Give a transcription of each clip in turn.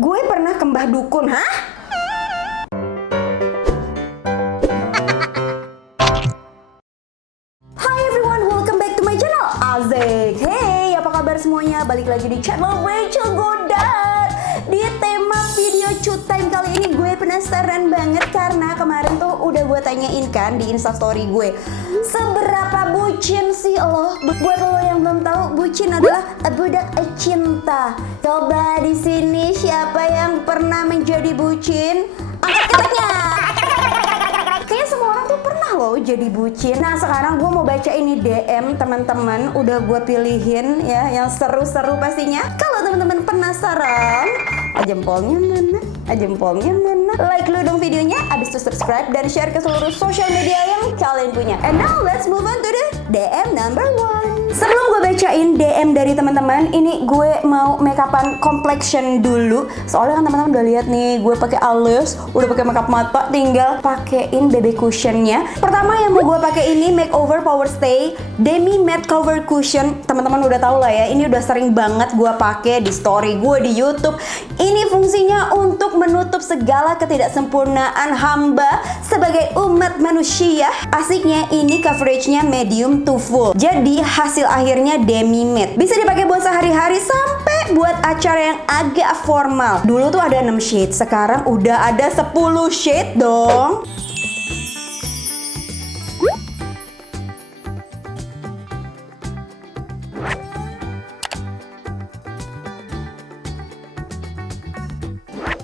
Gue pernah ke Mbah Dukun, hah? Hi everyone, welcome back to my channel, Azik. Hey, apa kabar semuanya? Balik lagi di channel Rachel Godard. Di tema video Cut Time kali ini gue penasaran banget karena kemarin tuh udah gue tanyain kan di instastory gue, seberapa bucin sih lo? Buat lo yang belum tahu, bucin adalah budak cinta. Coba di sini siapa yang pernah menjadi bucin? Angkat keteknya. Kayaknya semua orang tuh pernah loh jadi bucin. Nah sekarang gue mau baca ini DM teman-teman, udah gue pilihin ya yang seru-seru pastinya. Kalau teman-teman penasaran, jempolnya mana? Jempolnya mana? Like dulu dong videonya, abis itu subscribe dan share ke seluruh sosial media yang kalian punya. And now let's move on to the DM number 1. Sebelum gue bacain DM dari teman-teman, ini gue mau makeupan complexion dulu. Soalnya kan teman-teman udah lihat nih, gue pakai alis, udah pakai makeup mata, tinggal pakein BB cushionnya. Pertama yang mau gue pakai ini Makeover Power Stay Demi Matte Cover Cushion. Teman-teman udah tahu lah ya, ini udah sering banget gue pakai di story gue di YouTube. Ini fungsinya untuk menutup segala ketidaksempurnaan hamba sebagai umat manusia. Asiknya ini coveragenya medium to full. Jadi hasil akhirnya demi matte. Bisa dipakai buat sehari-hari sampai buat acara yang agak formal. Dulu tuh ada 6 shade, sekarang udah ada 10 shade dong.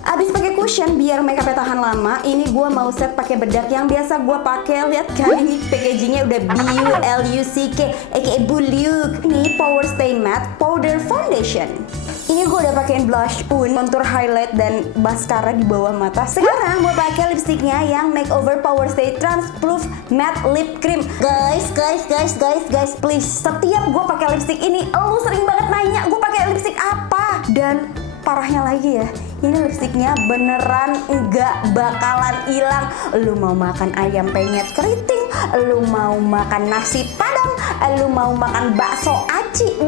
Abis pakai cushion biar makeupnya tahan lama, ini gue mau set pakai bedak yang biasa gue pakai. Lihat kan ini packagingnya udah BULUCK aka Buluk. Ini Power Stay Matte Powder Foundation. Ini gue udah pakein blush on, contour highlight dan mascara di bawah mata. Sekarang gue pakai lipstiknya yang Makeover Power Stay Transproof Matte Lip Cream. Guys, please. Setiap gue pakai lipstik ini, lu sering banget nanya gue pakai lipstik apa. Dan parahnya lagi ya, ini lipstiknya beneran nggak bakalan hilang. Lu mau makan ayam penyet keriting, lu mau makan nasi padang, lu mau makan bakso aci,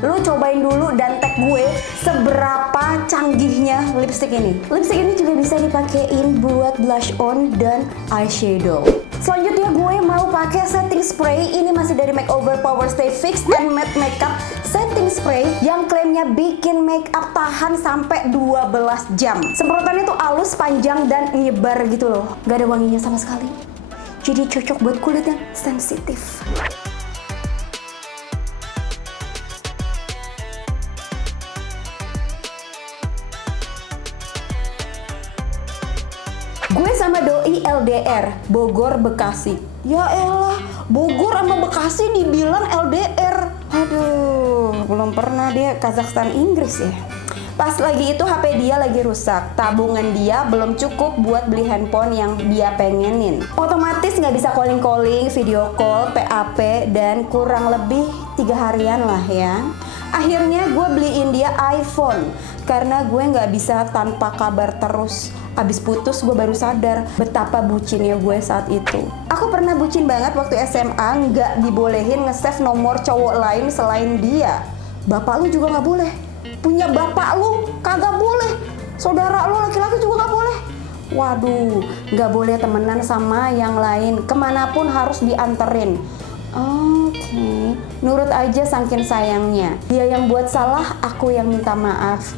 lu cobain dulu dan tag gue seberapa canggihnya lipstik ini. Lipstik ini juga bisa dipakein buat blush on dan eyeshadow. Selanjutnya gue mau pakai setting spray. Ini masih dari Makeover Power Stay Fix and Matte Makeup Setting Spray yang klaimnya bikin makeup tahan sampai 12 jam. Semprotannya tuh halus, panjang, dan nyebar gitu loh. Gak ada wanginya sama sekali. Jadi cocok buat kulit yang sensitif. Gue sama doi LDR, Bogor Bekasi. Ya elah, Bogor sama Bekasi dibilang LDR. Aduh, belum pernah dia Kazakhstan Inggris ya. Pas lagi itu HP dia lagi rusak, tabungan dia belum cukup buat beli handphone yang dia pengenin. Otomatis nggak bisa calling, video call, PAP, dan kurang lebih 3 harian lah ya. Akhirnya gue beliin dia iPhone, karena gue nggak bisa tanpa kabar terus. Abis putus gue baru sadar betapa bucinnya gue saat itu. Aku pernah bucin banget waktu SMA, nggak dibolehin nge-save nomor cowok lain selain dia. Bapak lu juga nggak boleh. Punya bapak lu kagak boleh. Saudara lu laki-laki juga nggak boleh. Waduh, nggak boleh temenan sama yang lain. Kemanapun harus dianterin. Oke, nurut aja saking sayangnya. Dia yang buat salah, aku yang minta maaf.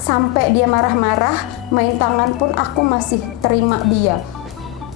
Sampai dia marah-marah, main tangan pun aku masih terima dia.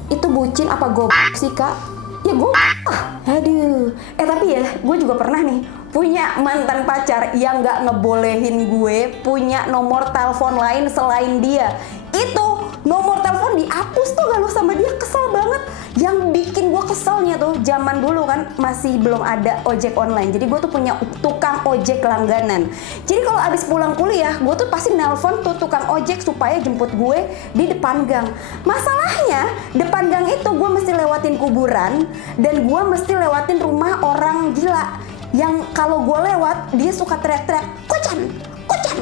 Itu bucin apa goblok sih kak? Ya goblok. Aduh. Tapi ya, gue juga pernah nih punya mantan pacar yang gak ngebolehin gue punya nomor telepon lain selain dia. Itu nomor telepon dihapus tuh galau sama dia, kesel banget. Yang bikin gue keselnya tuh zaman dulu kan masih belum ada ojek online. Jadi gue tuh punya tukang ojek langganan. Jadi kalau abis pulang kuliah, gue tuh pasti nelpon tuh tukang ojek supaya jemput gue di depan gang. Masalahnya depan gang itu gue mesti lewatin kuburan dan gue mesti lewatin rumah orang gila. Yang kalau gue lewat dia suka teriak-teriak, "Kocan, kocan,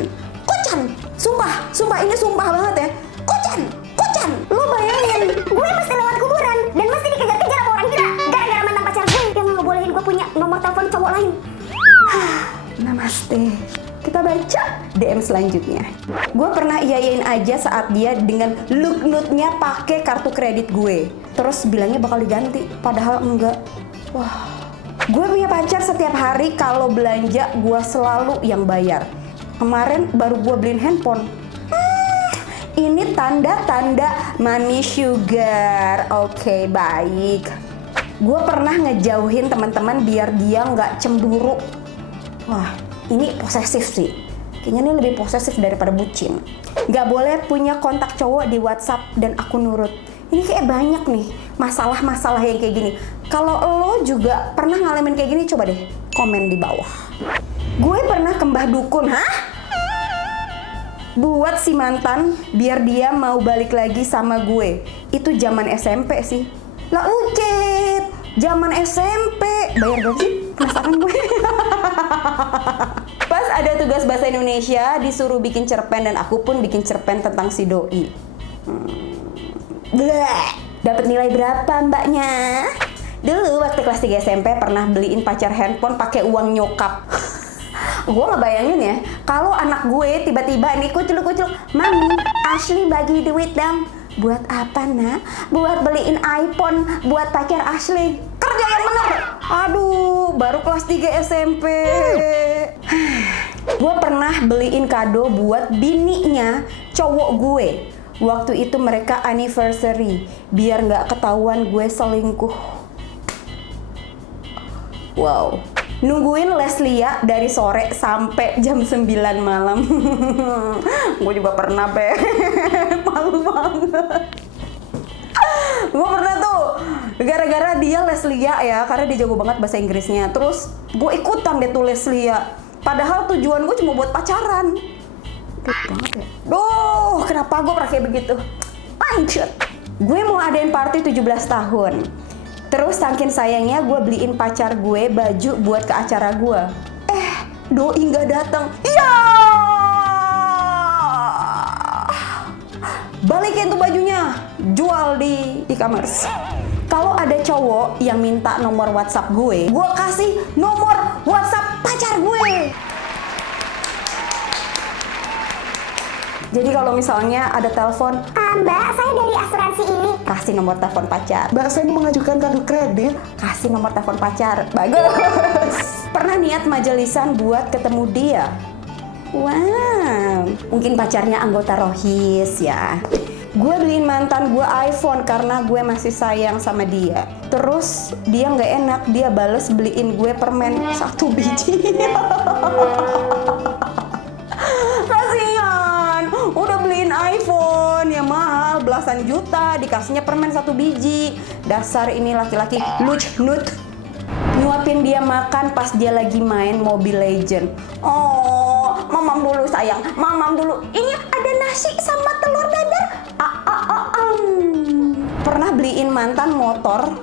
kocan." Sumpah ini sumpah banget ya. Kocan, kocan. Lo bayangin, gue mesti lewat kuburan dan mesti dikejar-kejar sama orang gila gara-gara mantan pacar gue yang ngebolehin gue punya nomor telepon cowok lain. Namaste. Kita baca DM selanjutnya. Gue pernah iyain aja saat dia dengan look nude-nya pakai kartu kredit gue. Terus bilangnya bakal diganti, padahal enggak. Wah. Gue punya pacar setiap hari kalau belanja gue selalu yang bayar. Kemarin baru gue beliin handphone. Ini tanda-tanda money sugar. Oke, baik. Gue pernah ngejauhin teman-teman biar dia nggak cemburu. Wah, ini posesif sih. Kayaknya ini lebih posesif daripada bucin. Nggak boleh punya kontak cowok di WhatsApp dan aku nurut. Ini kayak banyak nih masalah-masalah yang kayak gini. Kalau lo juga pernah ngalamin kayak gini, coba deh komen di bawah. Gue pernah kembah dukun, buat si mantan biar dia mau balik lagi sama gue. Itu zaman SMP sih. Lah ucet, zaman SMP. Bayar gak sih? Penasaran gue. Pas ada tugas bahasa Indonesia disuruh bikin cerpen dan aku pun bikin cerpen tentang si doi. Dapat nilai berapa mbaknya? Dulu waktu kelas 3 SMP pernah beliin pacar handphone pakai uang nyokap. Gue ngebayangin ya, kalau anak gue tiba-tiba nih kucul-kucul, Mami, Ashley bagi duit dong. Buat apa nak? Buat beliin iPhone buat pacar Ashley. Kerja yang bener. Aduh, baru kelas 3 SMP. Gue pernah beliin kado buat bininya cowok gue. Waktu itu mereka anniversary, biar nggak ketahuan gue selingkuh. Wow. Nungguin Leslia dari sore sampai jam 9 malam. Gue juga pernah, malu banget. Gue pernah tuh, gara-gara dia Leslia ya, karena dia jago banget bahasa Inggrisnya. Terus gue ikutan deh tuh Leslia. Padahal tujuan gue cuma buat pacaran. Ribet banget ya. Duh, kenapa gue pernah kayak begitu? Lanjut. Gue mau adain party 17 tahun. Terus saking sayangnya gue beliin pacar gue baju buat ke acara gue. Doi nggak datang. Iya. Balikin tuh bajunya, jual di e-commerce. Kalau ada cowok yang minta nomor WhatsApp gue kasih nomor WhatsApp pacar gue. Jadi kalau misalnya ada telepon, Mbak, saya dari asuransi ini. Kasih nomor telepon pacar. Mbak, saya mau mengajukan kartu kredit. Kasih nomor telepon pacar. Bagus. Pernah niat majelisan buat ketemu dia? Wow. Mungkin pacarnya anggota Rohis ya. Gue beliin mantan gue iPhone karena gue masih sayang sama dia. Terus dia nggak enak, dia bales beliin gue permen 1 biji. Kasihan, udah beliin iPhone yang mahal belasan juta, dikasihnya permen 1 biji. Dasar ini laki-laki lucu-nut. Nyuapin dia makan pas dia lagi main Mobile Legend. Oh, mamam dulu sayang, mamam dulu. Ini ada nasi sama telur dadar. Pernah beliin mantan motor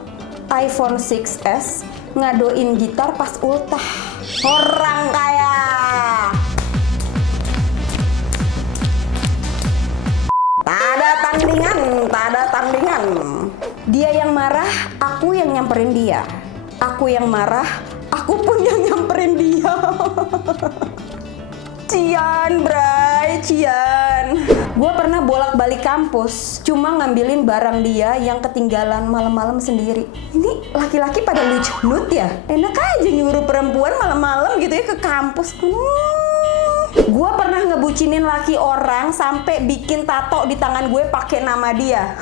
iPhone 6s, ngadoin gitar pas ultah. Orang kaya. Tak ada tandingan. Dia yang marah, aku yang nyamperin dia. Aku yang marah, aku pun yang nyamperin dia. Cian, Bray, Cian. Gue pernah bolak-balik kampus, cuma ngambilin barang dia yang ketinggalan malam-malam sendiri. Ini laki-laki pada lucu-nut ya? Enak aja nyuruh perempuan malam-malam gitu ya ke kampus. Gue pernah ngebucinin laki orang sampai bikin tato di tangan gue pakai nama dia.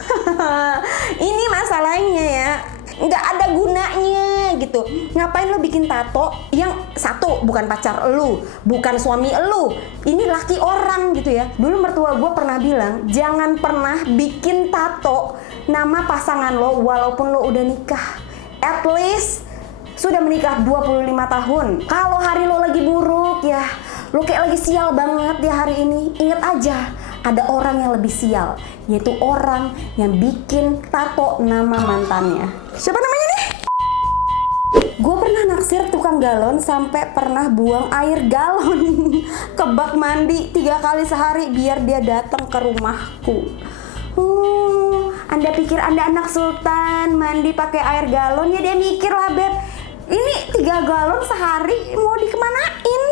Ini masalahnya ya, nggak ada gunanya gitu. Ngapain lo bikin tato yang satu bukan pacar lu, bukan suami lu, ini laki orang gitu ya. Dulu mertua gue pernah bilang, jangan pernah bikin tato nama pasangan lo walaupun lo udah nikah. At least sudah menikah 25 tahun. Kalau hari lo lagi buruk ya, lo kayak lagi sial banget di hari ini, inget aja ada orang yang lebih sial, yaitu orang yang bikin tato nama mantannya. Siapa namanya nih? Gue pernah naksir tukang galon sampai pernah buang air galon ke bak mandi 3 kali sehari biar dia datang ke rumahku. Anda pikir Anda anak sultan mandi pakai air galon? Ya dia mikir lah, Beb. Ini 3 galon sehari mau dikemanain?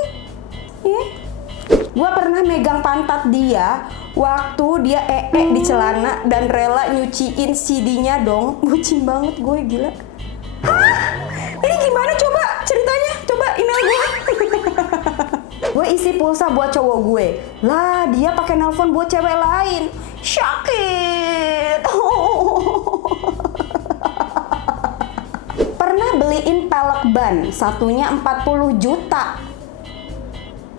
Gue pernah megang pantat dia waktu dia di celana dan rela nyuciin CD-nya dong. Bucin banget gue, gila. Hah? Ini gimana coba ceritanya? Coba email gue. Gue isi pulsa buat cowok gue. Lah, dia pakai nelpon buat cewek lain. Sakit. Pernah beliin pelek ban, satunya 40 juta.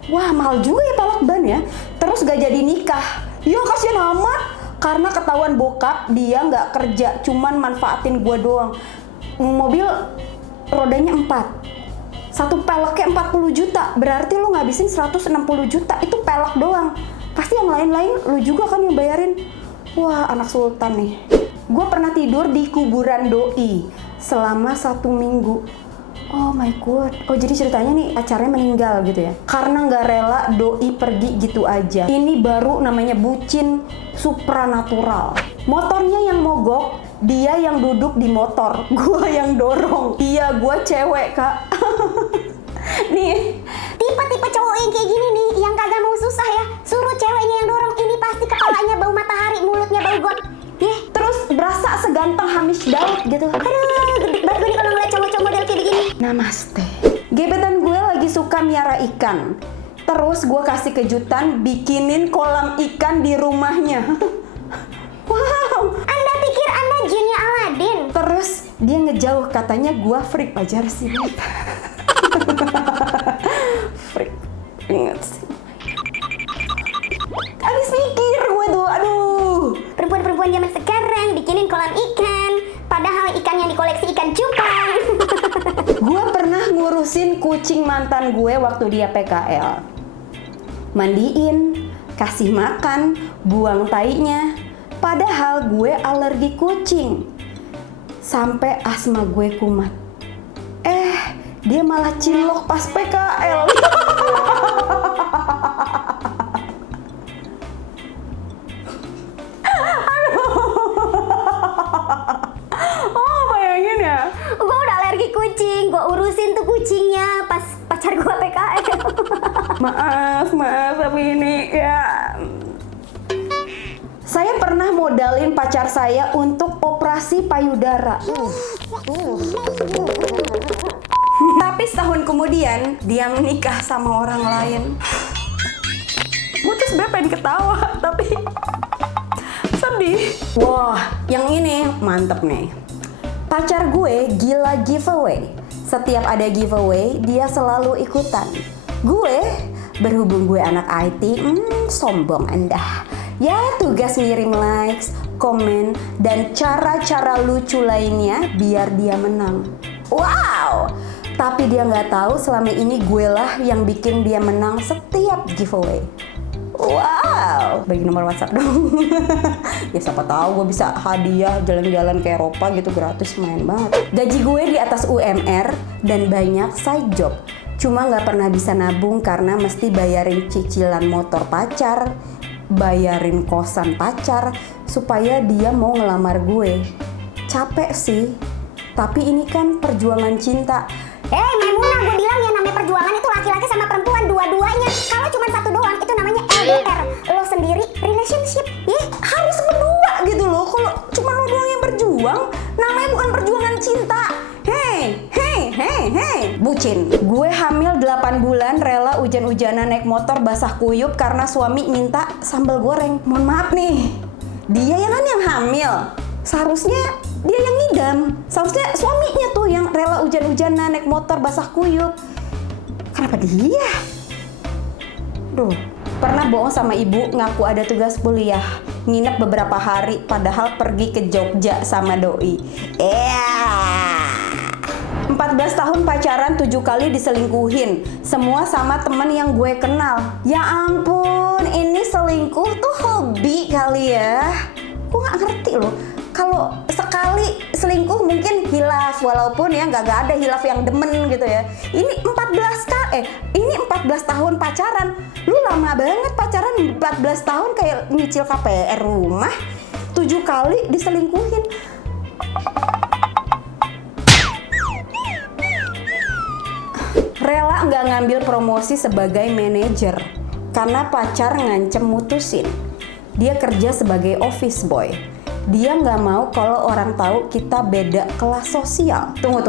Wah, mahal juga ya pelek ban ya. Terus gak jadi nikah. Ya kasihan amat. Karena ketahuan bokap dia nggak kerja, cuman manfaatin gue doang. Mobil rodanya 4. Satu peleknya 40 juta, berarti lu ngabisin 160 juta, itu pelek doang. Pasti yang lain-lain lu juga kan yang bayarin. Wah, anak sultan nih. Gue pernah tidur di kuburan doi selama 1 minggu. Oh my god. Oh, jadi ceritanya nih pacarnya meninggal gitu ya. Karena nggak rela doi pergi gitu aja. Ini baru namanya bucin supranatural. Motornya yang mogok, dia yang duduk di motor, gue yang dorong. Iya, gue cewek, Kak. Nih, Tipe-tipe cowok yang kayak gini nih, yang kagak mau susah ya, suruh ceweknya yang dorong, ini pasti kepalanya bau matahari, mulutnya bau got. terus berasa seganteng Hamish Daud gitu. Aduh, gede banget gue nih kalau ngeliat cowok-cowok model kayak begini. Namaste. Gebetan gue lagi suka miara ikan. Terus gue kasih kejutan bikinin kolam ikan di rumahnya. Wow. Anda pikir Anda jinnya Aladin? Terus dia ngejauh, katanya gue freak. Wajar sih. Freak. Ingat sih. Abis mikir gue tuh, aduh. Perempuan-perempuan zaman sekarang bikinin kolam ikan, padahal ikan yang dikoleksi ikan cupang. Gue pernah ngurusin kucing mantan gue waktu dia PKL. Mandiin, kasih makan, buang tainya. Padahal gue alergi kucing. Sampai asma gue kumat. Dia malah cilok pas PKL. Oh, bayangin ya. Gue udah alergi kucing, gue urusin tuh kucingnya pas pacar gue PKL. Maaf, tapi ini ya. Saya pernah modalin pacar saya untuk operasi payudara. Tapi setahun kemudian dia menikah sama orang lain. Gue tuh sebenernya pengen ketawa, tapi sedih. Wah, yang ini mantep nih. Pacar gue gila giveaway. Setiap ada giveaway, dia selalu ikutan. Gue, berhubung gue anak IT, sombong Anda. Ya, tugas ngirim likes, komen, dan cara-cara lucu lainnya biar dia menang. Wow! Tapi dia nggak tahu selama ini gue lah yang bikin dia menang setiap giveaway. Wow! Bagi nomor WhatsApp dong. Ya siapa tahu gue bisa hadiah jalan-jalan ke Eropa gitu gratis, main banget. Gaji gue di atas UMR dan banyak side job. Cuma nggak pernah bisa nabung karena mesti bayarin cicilan motor pacar, bayarin kosan pacar, supaya dia mau ngelamar gue. Capek sih, tapi ini kan perjuangan cinta. Maimunah, gue bilang ya namanya perjuangan itu laki-laki sama perempuan dua-duanya. Kalau cuma satu doang itu namanya LDR. Lo sendiri relationship. Harus berdua gitu loh. Kalau cuma lo doang yang berjuang, namanya bukan perjuangan cinta. Hei, bucin. Gue hamil 8 bulan rela hujan-hujanan naik motor basah kuyup karena suami minta sambal goreng. Mohon maaf nih, dia yang hamil. Seharusnya dia yang ngidam. Seharusnya suaminya tuh yang rela hujan-hujanan naik motor basah kuyup. Kenapa dia? Duh, pernah bohong sama ibu ngaku ada tugas kuliah. Nginep beberapa hari padahal pergi ke Jogja sama doi. 14 tahun pacaran, 7 kali diselingkuhin. Semua sama temen yang gue kenal. Ya ampun, ini selingkuh tuh hobi kali ya. Gue gak ngerti loh. Kalau sekali selingkuh mungkin hilaf, walaupun ya nggak ada hilaf yang demen gitu ya. Ini 14 tahun pacaran. Lu lama banget pacaran, 14 tahun kayak nyicil KPR rumah. 7 kali diselingkuhin. Rela nggak ngambil promosi sebagai manajer karena pacar ngancem mutusin. Dia kerja sebagai office boy. Dia nggak mau kalau orang tahu kita beda kelas sosial. Tunggu.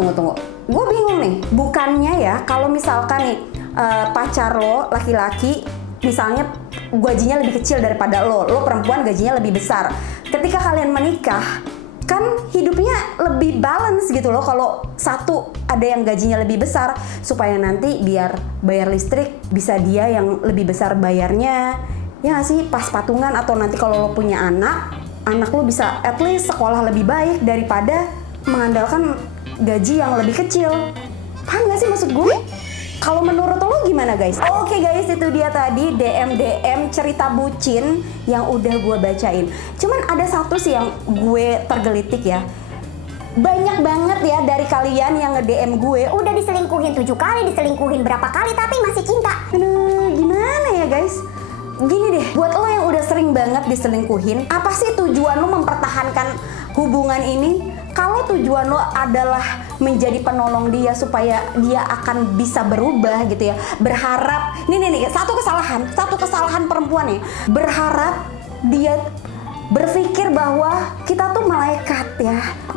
Gue bingung nih. Bukannya ya kalau misalkan nih pacar lo laki-laki misalnya gajinya lebih kecil daripada lo perempuan gajinya lebih besar. Ketika kalian menikah, kan hidupnya lebih balance gitu loh kalau satu ada yang gajinya lebih besar supaya nanti biar bayar listrik bisa dia yang lebih besar bayarnya. Ya nggak sih, pas patungan atau nanti kalau lo punya anak lo bisa at least sekolah lebih baik daripada mengandalkan gaji yang lebih kecil. Paham nggak sih maksud gue? Kalau menurut lo gimana guys? Oke guys, itu dia tadi DM cerita bucin yang udah gue bacain. Cuman ada satu sih yang gue tergelitik ya. Banyak banget ya dari kalian yang nge-DM gue Udah diselingkuhin 7 kali, diselingkuhin berapa kali tapi masih cinta. aduh gimana ya guys? Gini deh, buat lo yang udah sering banget diselingkuhin, apa sih tujuan lo mempertahankan hubungan ini? Kalau tujuan lo adalah menjadi penolong dia supaya dia akan bisa berubah gitu ya, berharap nih satu kesalahan perempuan ya, berharap dia berpikir bahwa kita tuh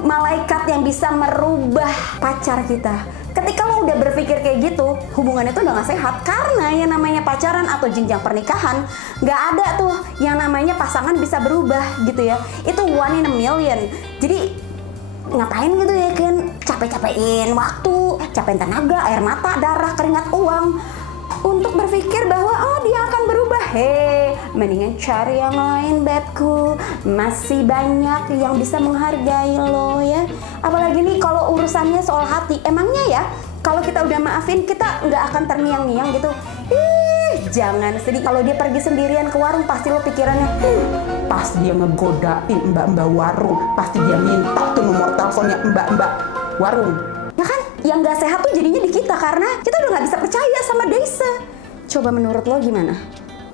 malaikat yang bisa merubah pacar kita. Ketika lo udah berpikir kayak gitu, hubungannya tuh udah gak sehat. Karena yang namanya pacaran atau jenjang pernikahan gak ada tuh yang namanya pasangan bisa berubah gitu ya. Itu one in a million. Jadi ngapain gitu ya kan, capek-capekin waktu, capekin tenaga, air mata, darah, keringat, uang untuk berpikir bahwa dia akan berubah. Mendingan cari yang lain bebku, masih banyak yang bisa menghargai lo ya. Apalagi nih kalau urusannya soal hati, emangnya ya kalau kita udah maafin kita nggak akan terngiang-ngiang gitu. Jangan sedih. Kalau dia pergi sendirian ke warung pasti lo pikirannya Pas dia ngegodain mbak-mbak warung, pasti dia minta tuh nomor teleponnya mbak-mbak warung. ya kan, yang nggak sehat tuh jadinya di kita karena kita udah nggak bisa percaya sama Daisa. Coba menurut lo gimana?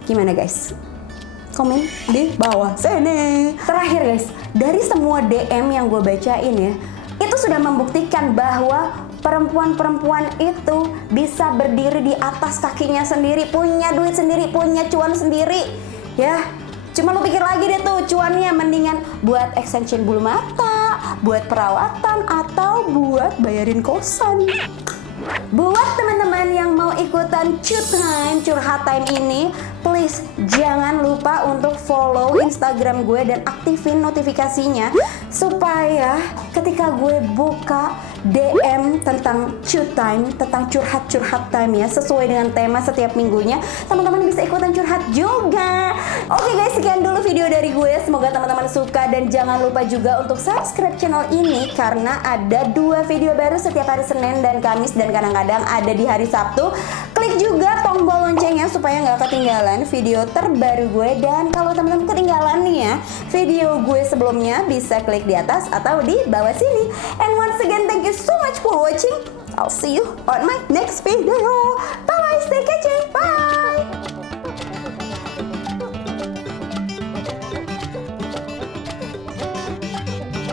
Gimana guys? Komen di bawah sini. Terakhir guys, dari semua DM yang gue bacain ya, itu sudah membuktikan bahwa perempuan-perempuan itu bisa berdiri di atas kakinya sendiri, punya duit sendiri, punya cuan sendiri ya. Cuma lo pikir lagi deh tuh, cuannya mendingan buat extension bulu mata, buat perawatan, atau buat bayarin kosan. Buat teman-teman yang mau ikutan curhat time ini, please jangan lupa untuk follow Instagram gue dan aktifin notifikasinya supaya ketika gue buka DM tentang tentang curhat time ya, sesuai dengan tema setiap minggunya, teman-teman bisa ikutan curhat juga. Oke guys, sekian dulu video dari gue. Semoga teman-teman suka dan jangan lupa juga untuk subscribe channel ini karena ada 2 video baru setiap hari Senin dan Kamis dan kadang-kadang ada di hari Sabtu. Klik juga tombol loncengnya supaya nggak ketinggalan video terbaru gue. Dan kalau teman-teman ketinggalan nih ya video gue sebelumnya, bisa klik di atas atau di bawah sini. And once again, thank you so much for watching. I'll see you on my next video.